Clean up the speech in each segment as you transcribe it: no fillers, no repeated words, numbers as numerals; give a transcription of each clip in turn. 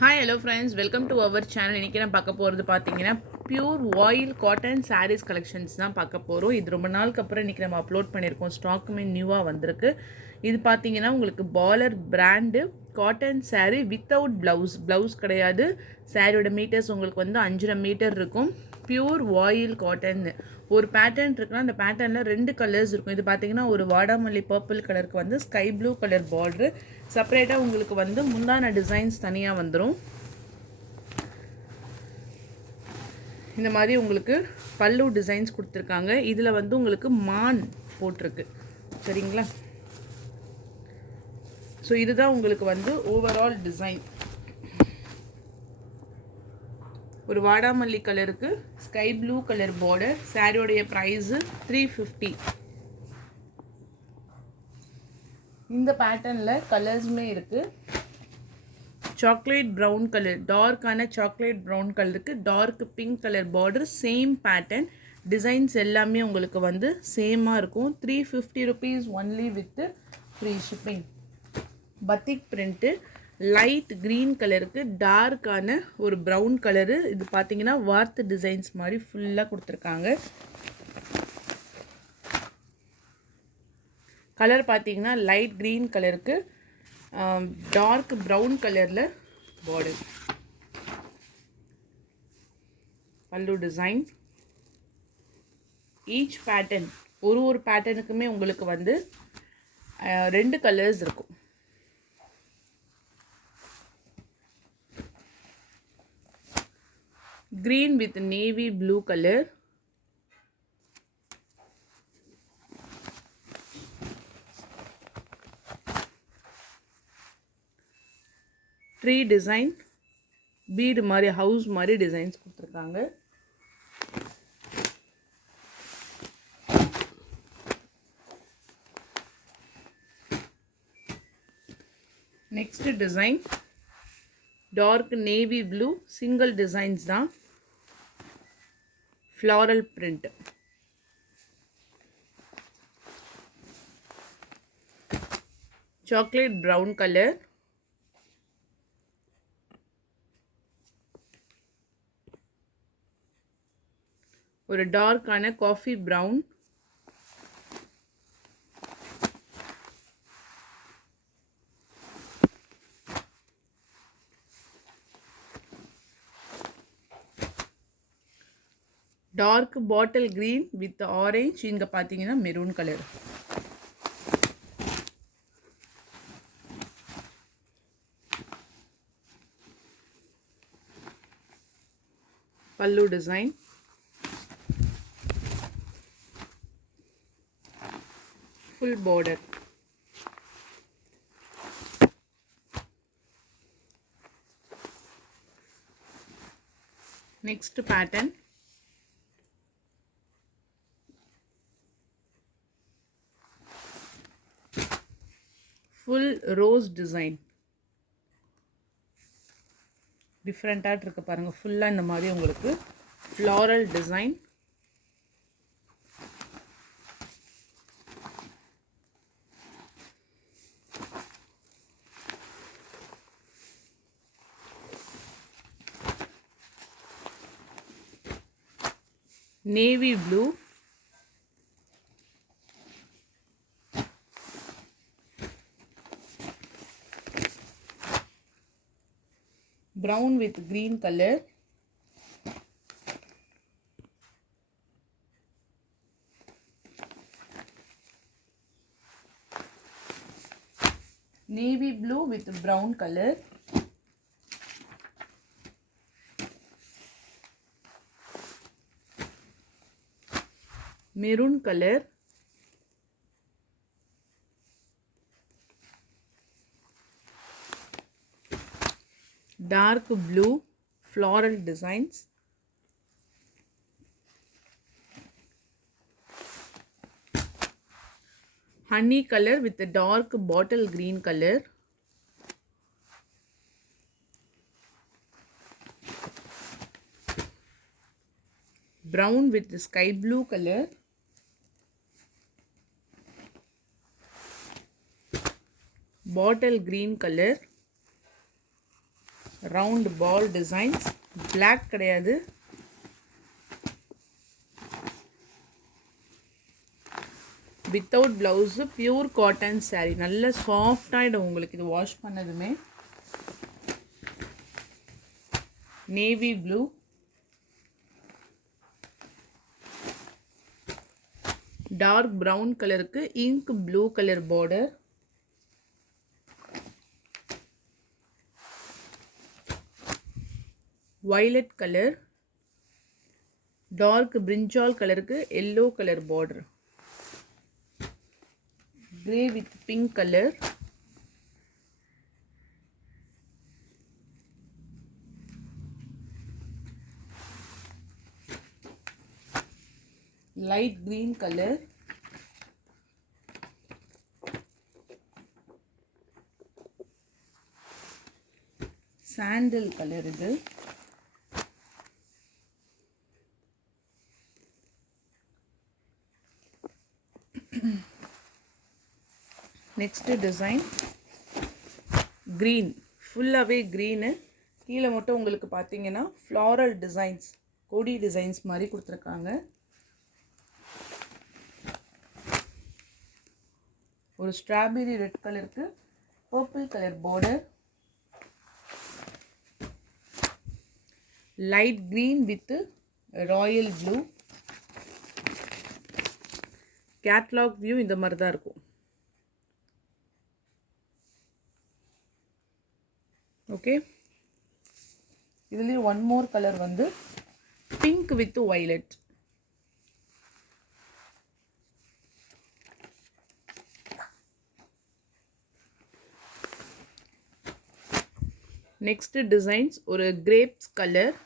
Hi hello friends, welcome to our channel. இன்றைக்கி நான் பார்க்க போகிறது பார்த்தீங்கன்னா பியூர் வாயில் காட்டன் சாரீஸ் கலெக்ஷன்ஸ் தான் பார்க்க போகிறோம். இது ரொம்ப நாளுக்கு அப்புறம் இன்றைக்கி நம்ம அப்லோட் பண்ணியிருக்கோம். ஸ்டாக்குமே நியூவாக வந்திருக்கு. இது பார்த்தீங்கன்னா உங்களுக்கு பாலர் brand cotton saree without blouse கிடையாது. சாரியோட மீட்டர்ஸ் உங்களுக்கு வந்து 5.5 மீட்டர் இருக்கும். பியூர் வாயில் காட்டன் ஒரு பேட்டர்ன் இருக்குன்னா அந்த பேட்டர்னில் 2 கலர்ஸ் இருக்கும். இது பார்த்தீங்கன்னா ஒரு வாடாமல்லி பர்பிள் கலருக்கு வந்து ஸ்கை ப்ளூ கலர் பார்டரு. செப்பரேட்டாக உங்களுக்கு வந்து முந்தான டிசைன்ஸ் தனியாக வந்துடும். இந்த மாதிரி உங்களுக்கு பல்லு டிசைன்ஸ் கொடுத்துருக்காங்க. இதில் வந்து உங்களுக்கு மான் போட்டிருக்கு, சரிங்களா? ஸோ இதுதான் உங்களுக்கு வந்து ஓவரால் டிசைன். ஒரு வாடாமல்லி கலருக்கு ஸ்கை ப்ளூ கலர் பார்டர். சாரியோடைய ப்ரைஸு 350. இந்த பேட்டர்னில் கலர்ஸுமே இருக்குது. சாக்லேட் ப்ரௌன் கலர், டார்க்கான சாக்லேட் ப்ரௌன் கலருக்கு dark pink colour border. Same pattern, designs எல்லாமே உங்களுக்கு வந்து சேமாக இருக்கும். 350 rupees only with free shipping. Batik print, light green கலருக்கு டார்க்கான ஒரு ப்ரௌன் கலரு. இது பார்த்தீங்கன்னா வார்த்து டிசைன்ஸ் மாதிரி ஃபுல்லாக கொடுத்துருக்காங்க. கலர் பார்த்தீங்கன்னா லைட் க்ரீன் கலருக்கு டார்க் ப்ரௌன் கலரில் பார்டர். பல்லு டிசைன். ஈச் பேட்டர்ன், ஒரு பேட்டர்னுக்குமே உங்களுக்கு வந்து 2 கலர்ஸ் இருக்கும். green with navy blue color, tree design, bead மாதிரி house மாதிரி டிசைன்ஸ் கொடுத்துருக்காங்க. Next design dark navy blue, single designs தான், floral print. Chocolate brown colour, ஒரு டார்க்கான coffee brown, dark bottle green with orange. இங்கே பார்த்தீங்கன்னா maroon colour. Pallu design. Full border. Next pattern full rose design. டிஃப்ரெண்ட்டாக இருக்கு பாருங்கள். ஃபுல்லாக இந்த மாதிரி உங்களுக்கு floral design. Navy blue, brown with green color, navy blue with brown color, maroon color, dark blue, floral designs, honey color with a dark bottle green color, brown with the sky blue color, bottle green color, round ball designs. Black கிடையாது. Without blouse pure cotton saree. நல்ல சாஃப்டாகிடும் உங்களுக்கு இது wash பண்ணதுமே. Navy blue, dark brown கலருக்கு ink blue colour border. violet colour, dark brinjal கலருக்கு yellow colour border. Grey with pink colour, light green colour, sandal colour இது. Next design green, ஃபுல்லாகவே green. கீழே மட்டும் உங்களுக்கு பார்த்தீங்கன்னா ஃப்ளாரல் டிசைன்ஸ், கொடி டிசைன்ஸ் மாதிரி கொடுத்துருக்காங்க. ஒரு ஸ்ட்ராபெரி ரெட் கலருக்கு purple colour border. Light green with royal blue. Catalogue view இந்த மாதிரி தான் இருக்கும். ஓகே, இதுலேயும் ஒன் மோர் கலர் வந்து pink with violet. Next designs ஒரு grapes colour,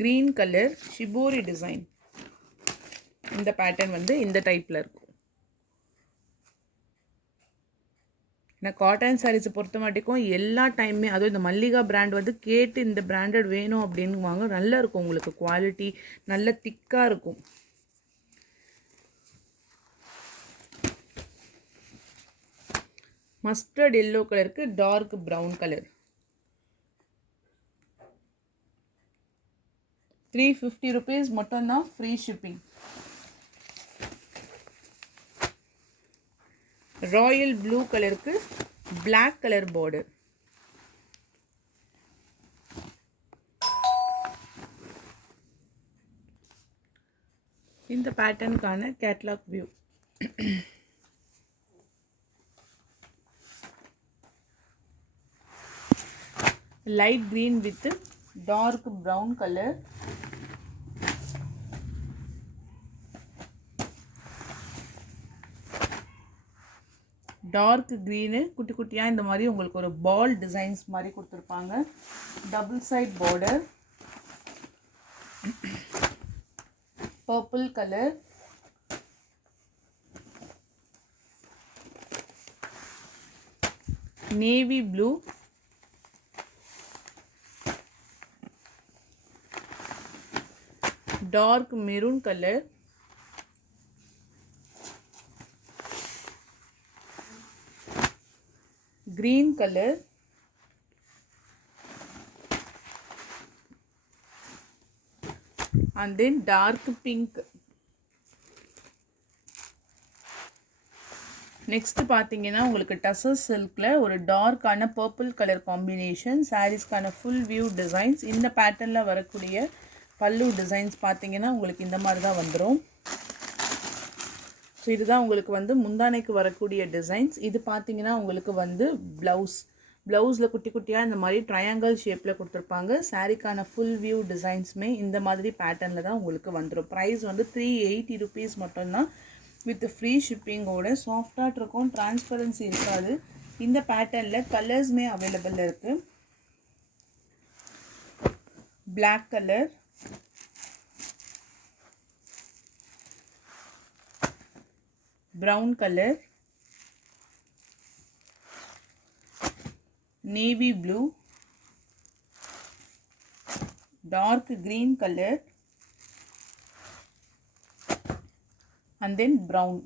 green colour, shibori design. இந்த பேட்டர்ன் வந்து இந்த டைப்பில் இருக்கும். ஏன்னா காட்டன் சாரீஸை பொறுத்த மாட்டிக்கும் எல்லா டைமுமே, அதுவும் இந்த மல்லிகா பிராண்ட் வந்து கேட்டு இந்த பிராண்டட் வேணும் அப்படின்னு வாங்க. நல்லா இருக்கும் உங்களுக்கு, குவாலிட்டி நல்ல திக்காக இருக்கும். மஸ்டர்ட் எல்லோ கலருக்கு டார்க் ப்ரௌன் கலர். 350 rupees மட்டும்தான், ஃப்ரீ ஷிப்பிங். ராயல் ப்ளூ கலருக்கு Black கலர் பார்டர். இந்த பேட்டர்னுக்கான catalogue view. Light green with dark brown colour. Dark green குட்டி குட்டியாக இந்த மாதிரி உங்களுக்கு ஒரு பால் டிசைன்ஸ் மாதிரி கொடுத்துருப்பாங்க. Double side border. Purple colour, navy blue, dark maroon colour, green color, and then dark pink. Next பார்த்தீங்கன்னா உங்களுக்கு டசர் சில்கில் ஒரு டார்க்கான பர்பிள் கலர் காம்பினேஷன். சாரீஸ்க்கான ஃபுல் வியூ டிசைன்ஸ். இந்த பேட்டர்னில் வரக்கூடிய பல்லு டிசைன்ஸ் பார்த்தீங்கன்னா உங்களுக்கு இந்த மாதிரி தான் வந்துடும். ஸோ இதுதான் உங்களுக்கு வந்து முந்தானைக்கு வரக்கூடிய டிசைன்ஸ். இது பார்த்தீங்கன்னா உங்களுக்கு வந்து ப்ளவுஸில் குட்டி குட்டியாக இந்த மாதிரி ட்ரையாங்கிள் ஷேப்பில் கொடுத்துருப்பாங்க. சாரீக்கான ஃபுல் வியூ டிசைன்ஸுமே இந்த மாதிரி பேட்டர்னில் தான் உங்களுக்கு வந்துடும். ப்ரைஸ் வந்து 380 rupees மட்டும்தான், வித் ஃப்ரீ ஷிப்பிங்கோட. சாஃப்டாக இருக்கும், டிரான்ஸ்பரன்சி இருக்காது. இந்த பேட்டர்னில் கலர்ஸுமே அவைலபிள் இருக்குது. Black colour, brown colour, navy blue, dark green color, and then brown.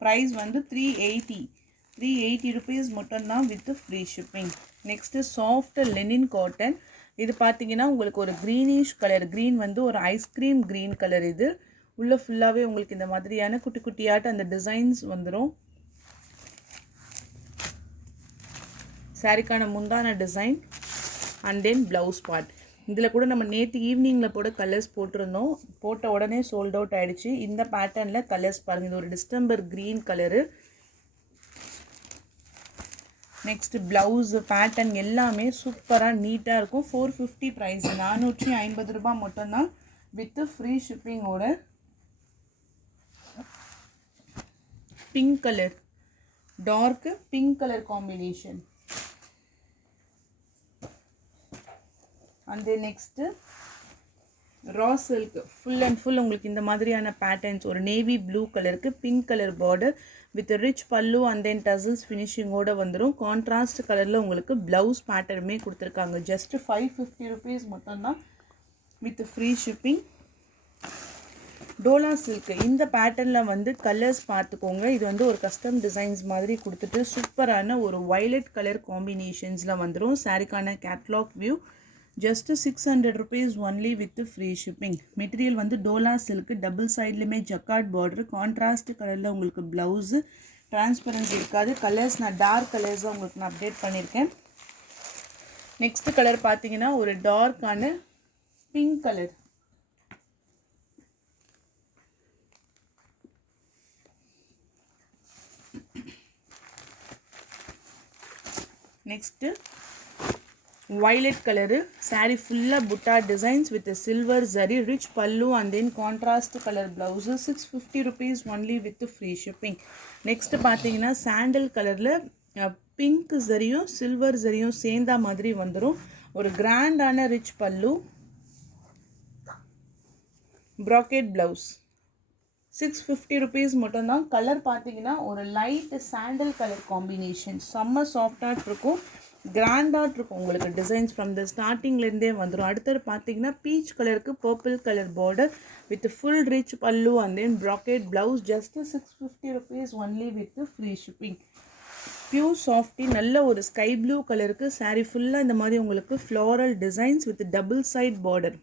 Price வந்து 380 rupees மட்டும்தான் with free shipping. Next soft linen cotton. இது பார்த்தீங்கன்னா உங்களுக்கு ஒரு greenish color, green வந்து ஒரு ஐஸ்கிரீம் green color. இது உள்ள ஃபுல்லாவே உங்களுக்கு இந்த மாதிரியான குட்டி குட்டியாட்ட அந்த டிசைன்ஸ் வந்துரும். சாரிக்கான முந்தான design and then blouse part. இதில் கூட நம்ம நேற்று ஈவினிங்கில் போட கலர்ஸ் போட்டிருந்தோம், போட்ட உடனே சோல்ட் அவுட் ஆகிடுச்சு. இந்த பேட்டர்னில் கலர்ஸ் பாருங்கள். இது ஒரு distemper green colour. Next blouse pattern எல்லாமே சூப்பராக நீட்டாக இருக்கும். 450 ப்ரைஸ், 450 ரூபாய் மட்டும்தான் வித் ஃப்ரீ ஷிப்பிங்கோட. Pink colour, dark pink colour combination. and then next raw silk full and full உங்களுக்கு இந்த மாதிரியான patterns. ஒரு navy blue கலருக்கு pink color border with a rich pallu and then tassels finishing ஓட வந்துரும். contrast கலர்ல உங்களுக்கு blouse patternமே கொடுத்திருக்காங்க. just 550 rupees மட்டும்தான் with free shipping. Dola silk இந்த பேட்டர்ன்ல வந்து கலர்ஸ் பார்த்துக்கோங்க. இது வந்து ஒரு கஸ்டம் டிசைன்ஸ் மாதிரி கொடுத்துட்டு சூப்பரான ஒரு வயலட் கலர் காம்பினேஷன்ஸ்ல வந்துரும். சாரிக்கான catalogue view. just 600 rupees only with free shipping. Material வந்து டோலா சில்க், டபுள் சைட்லையுமே ஜக்கார்ட் பார்டர், கான்ட்ராஸ்ட் கலரில் உங்களுக்கு ப்ளவுஸு, டிரான்ஸ்பரன்சி இருக்காது. கலர்ஸ் நான் டார்க் கலர்ஸாக உங்களுக்கு நான் அப்டேட் பண்ணியிருக்கேன். நெக்ஸ்ட் கலர் பார்த்தீங்கன்னா ஒரு டார்க்கான pink colour. Next violet color. Saree full butta designs with a silver zari, rich pallu and then contrast color blouses. 650 rupees only with free shipping. Next பாத்தீங்கன்னா sandal colorல pink zariயும் silver zariயும் சேர்ந்தா மாதிரி வந்துரும். ஒரு கிராண்டான rich pallu, brocade blouse. 650 rupees மட்டும்தான். Colour பார்த்தீங்கன்னா ஒரு light sandal colour combination, செம்ம சாஃப்டாக இருக்கும், கிராண்டாக இருக்கும். உங்களுக்கு டிசைன்ஸ் ஃப்ரம் த ஸ்டார்டிங்லேருந்தே வந்துடும். அடுத்தது பார்த்தீங்கன்னா பீச் கலருக்கு purple colour border with full rich pallu and then bracket blouse. Just 650 rupees only with free shipping. Pure softy, நல்ல ஒரு ஸ்கை ப்ளூ கலருக்கு சாரீ ஃபுல்லாக இந்த மாதிரி உங்களுக்கு floral designs with double side border.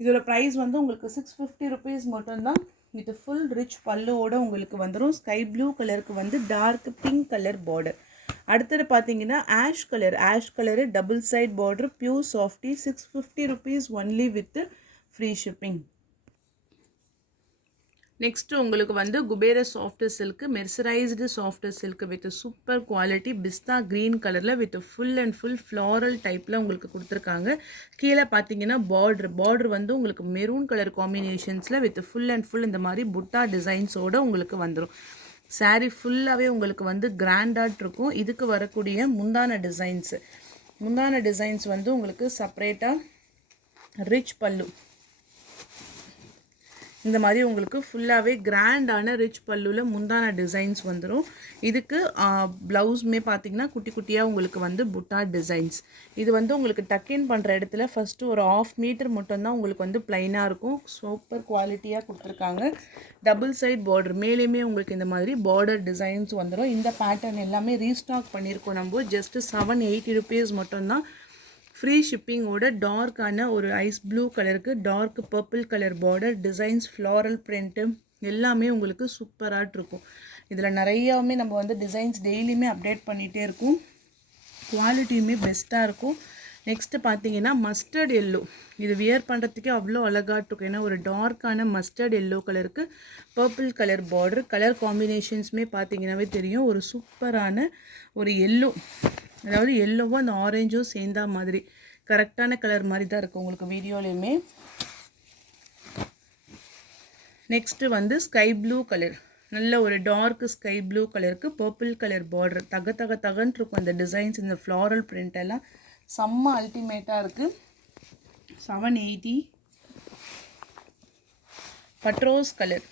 இதோட ப்ரைஸ் வந்து உங்களுக்கு 650 rupees மட்டும்தான் வித் ஃபுல் ரிச் பல்லுவோட உங்களுக்கு வந்துடும். ஸ்கை ப்ளூ கலருக்கு வந்து டார்க் பிங்க் கலர் பார்டர். அடுத்தது பார்த்தீங்கன்னா ash colour double side border, pure softy. 650 rupees only with free shipping. Next உங்களுக்கு வந்து Kubera soft silk, mercerised soft silk with super quality pista green கலரில் with full and full floral டைப்பில் உங்களுக்கு கொடுத்துருக்காங்க. கீழே பார்த்தீங்கன்னா பார்டர் வந்து உங்களுக்கு மெரூன் கலர் காம்பினேஷன்ஸில் வித் ஃபுல் அண்ட் ஃபுல் இந்த மாதிரி புட்டா டிசைன்ஸோடு உங்களுக்கு வந்துடும். சாரீ ஃபுல்லாகவே உங்களுக்கு வந்து கிராண்டாக இருக்கும். இதுக்கு வரக்கூடிய முந்தான டிசைன்ஸ் வந்து உங்களுக்கு செப்பரேட்டாக ரிச் பல்லு, இந்த மாதிரி உங்களுக்கு ஃபுல்லாகவே கிராண்டான ரிச் பல்லுவில் முந்தான டிசைன்ஸ் வந்துடும். இதுக்கு ப்ளவுஸுமே பார்த்தீங்கன்னா குட்டி குட்டியாக உங்களுக்கு வந்து புட்டா டிசைன்ஸ். இது வந்து உங்களுக்கு டக்கின் பண்ணுற இடத்துல ஃபஸ்ட்டு ஒரு 1/2 மீட்டர் மட்டும்தான் உங்களுக்கு வந்து ப்ளைனாக இருக்கும். சூப்பர் குவாலிட்டியாக கொடுத்துருக்காங்க. டபுள் சைட் பார்டர், மேலேயுமே உங்களுக்கு இந்த மாதிரி பார்டர் டிசைன்ஸ் வந்துடும். இந்த பேட்டர்ன் எல்லாமே ரீஸ்டாக் பண்ணியிருக்கோம் நம்ம. ஜஸ்ட்டு 780 rupees மட்டும்தான். ஃப்ரீ ஷிப்பிங்கோட டார்க்கான ஒரு ஐஸ் ப்ளூ கலருக்கு dark purple colour border designs, floral print எல்லாமே உங்களுக்கு சூப்பராக இருக்கும். இதில் நிறையாவுமே நம்ம வந்து டிசைன்ஸ் டெய்லியுமே அப்டேட் பண்ணிகிட்டே இருக்கும். குவாலிட்டியுமே பெஸ்ட்டாக இருக்கும். நெக்ஸ்ட்டு பார்த்தீங்கன்னா மஸ்டர்ட் எல்லோ. இது வியர் பண்ணுறதுக்கே அவ்வளோ அழகாக இருக்கும். ஏன்னா ஒரு டார்க்கான மஸ்டர்ட் எல்லோ கலருக்கு பர்பிள் கலர் பார்டர். கலர் காம்பினேஷன்ஸுமே பார்த்தீங்கன்னாவே தெரியும். ஒரு சூப்பரான ஒரு எல்லோ, அதாவது எல்லோவும் அந்த ஆரஞ்சும் சேர்ந்தா மாதிரி கரெக்டான கலர் மாதிரி தான் இருக்கும் உங்களுக்கு வீடியோலையுமே. நெக்ஸ்ட்டு வந்து ஸ்கை ப்ளூ கலர், நல்ல ஒரு டார்க் ஸ்கை ப்ளூ கலருக்கு பர்பிள் கலர் பார்டர். தகன்னு இருக்கும் அந்த டிசைன்ஸ், இந்த ஃப்ளாரல் பிரிண்ட் எல்லாம் செம்ம அல்டிமேட்டாக இருக்குது. 780. பட்ரோஸ் கலர்,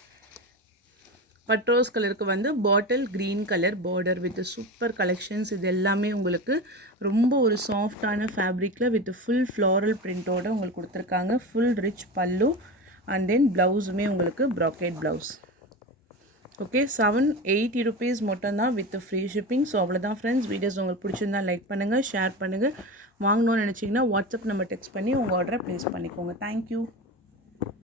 பட் ரோஸ் கலருக்கு வந்து bottle green colour border with super collections. இது எல்லாமே உங்களுக்கு ரொம்ப ஒரு சாஃப்டான ஃபேப்ரிக்கில் வித் ஃபுல் ஃப்ளாரல் பிரிண்டோட உங்களுக்கு கொடுத்துருக்காங்க. ஃபுல் ரிச் பல்லு அண்ட் தென் ப்ளவுஸுமே உங்களுக்கு ப்ராக்கெட் ப்ளவுஸ். ஓகே, 780 rupees மட்டும்தான் வித் ஃப்ரீ ஷிப்பிங். ஸோ அவ்வளோதான் ஃப்ரெண்ட்ஸ். வீடியோஸ் உங்களுக்கு பிடிச்சிருந்தா லைக் பண்ணுங்கள், ஷேர் பண்ணுங்கள். வாங்கணும்னு நினச்சிங்கன்னா வாட்ஸ்அப் நம்பர் டெக்ஸ்ட் பண்ணி உங்கள் ஆர்டரை ப்ளேஸ் பண்ணிக்கோங்க. தேங்க்யூ.